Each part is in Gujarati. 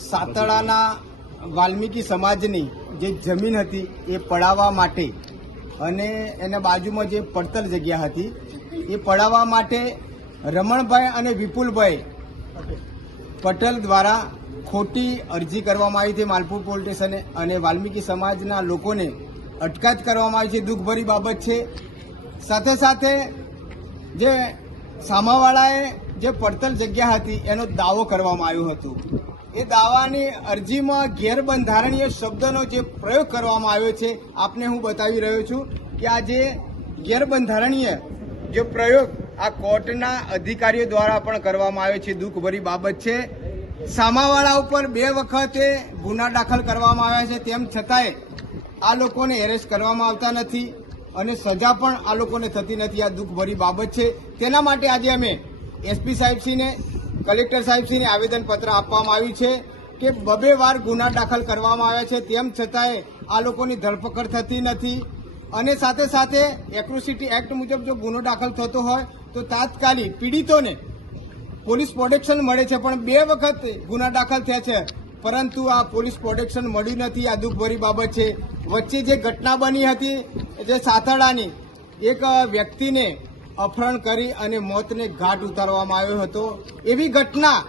સાતળાના વાલ્મીકી સમાજની જે જમીન હતી એ પડાવવા માટે અને એના બાજુમાં જે પડતર જગ્યા હતી, એ પડાવવા માટે રમણભાઈ અને વિપુલભાઈ પટેલ દ્વારા ખોટી અરજી કરવામાં આવી હતી માલપુર પોલીસ સ્ટેશને અને વાલ્મીકી સમાજના લોકોને અટકાયત કરવામાં આવી છે. દુઃખભરી બાબત છે. સાથે સાથે જે સામાવાળાએ જે પડતર જગ્યા હતી, એનો દાવો કરવામાં આવ્યો હતો. એ દાવાની અરજીમાં ગેરબંધારણીય શબ્દનો જે પ્રયોગ કરવામાં આવ્યો છે, આપને હું બતાવી રહ્યો છું કે આ જે ગેરબંધારણીય જે પ્રયોગ આ કોર્ટના અધિકારીઓ દ્વારા પણ કરવામાં આવ્યો છે, દુઃખભરી બાબત છે. સામાવાળા ઉપર બે વખતે ગુના દાખલ કરવામાં આવ્યા છે, તેમ છતાંય આ લોકોને એરેસ્ટ કરવામાં આવતા નથી અને સજા પણ આ લોકોને થતી નથી, આ દુઃખભરી બાબત છે. તેના માટે આજે અમે એસપી સાહેબશ્રીને કલેક્ટર સાહેબશ્રીને આવેદનપત્ર આપવામાં આવ્યું છે કે બબે વાર ગુના દાખલ કરવામાં આવ્યા છે તેમ છતાંય આ લોકોની ધરપકડ થતી નથી. અને સાથે સાથે એક્રોસિટી એક્ટ મુજબ જો ગુનો દાખલ થતો હોય તો તાત્કાલિક પીડિતોને પોલીસ પ્રોટેક્શન મળે છે, પણ બે વખત ગુના દાખલ થયા છે. પરંતુ આ પોલીસ પ્રોટેક્શન મળ્યું નથી. આ દુઃખભરી બાબત છે. વચ્ચે જે ઘટના બની હતી, જે સાતરડાની એક વ્યક્તિને અપહરણ કરી અને મોતને ઘાટ ઉતારવામાં આવ્યો હતો. એવી ઘટના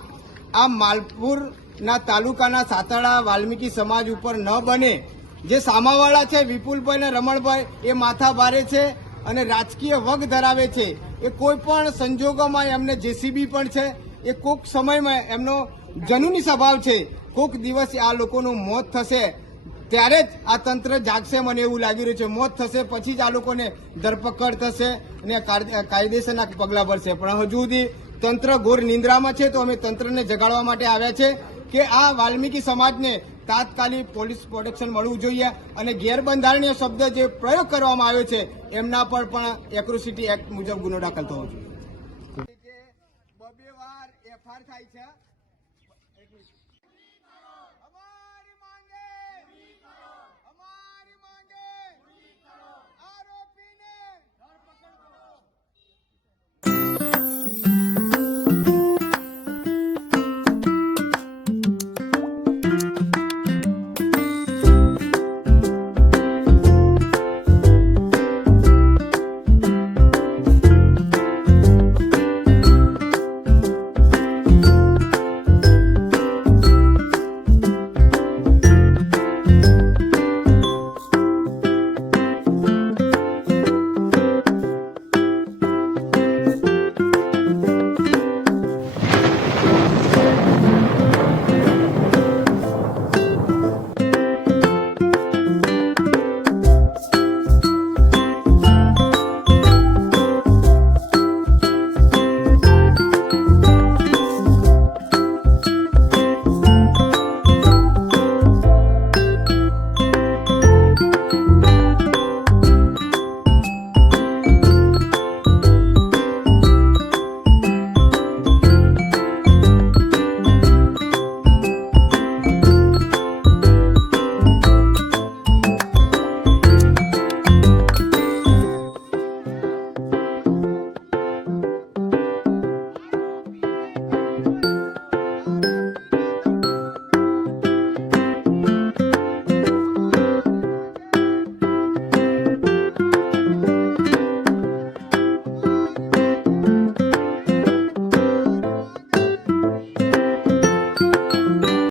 આ માલપુરના તાલુકાના સાતરડા વાલ્મીકી સમાજ ઉપર ન બને. જે સામાવાળા છે, વિપુલભાઈ અને રમણભાઈ, એ માથા ભારે છે અને રાજકીય વગ ધરાવે છે. એ કોઈ પણ સંજોગોમાં એમને જેસીબી પણ છે. એ કોક સમયમાં એમનો જનૂની સ્વભાવ છે. કોક દિવસ આ લોકોનું મોત થશે. ત્યારે જ આ તંત્ર જાગશે મને એવું લાગી રહ્યું છે. મોત થશે, પછી જ આ લોકોને ધરપકડ થશે અને કાયદેસરના પગલાં ભરશે. પણ હજુ સુધી તંત્ર ઘોર નિંદ્રામાં છે, તો અમે તંત્રને જગાડવા માટે આવ્યા છે કે આ વાલ્મીકી સમાજને તાત્કાલિક પોલીસ પ્રોટેક્શન મળવું જોઈએ અને ગેરબંધારણીય શબ્દ જે પ્રયોગ કરવામાં આવ્યો છે, એમના પર પણ એક્રોસિટી એક્ટ મુજબ ગુનો દાખલ થવો જોઈએ. બબે વાર એફઆર થાય છે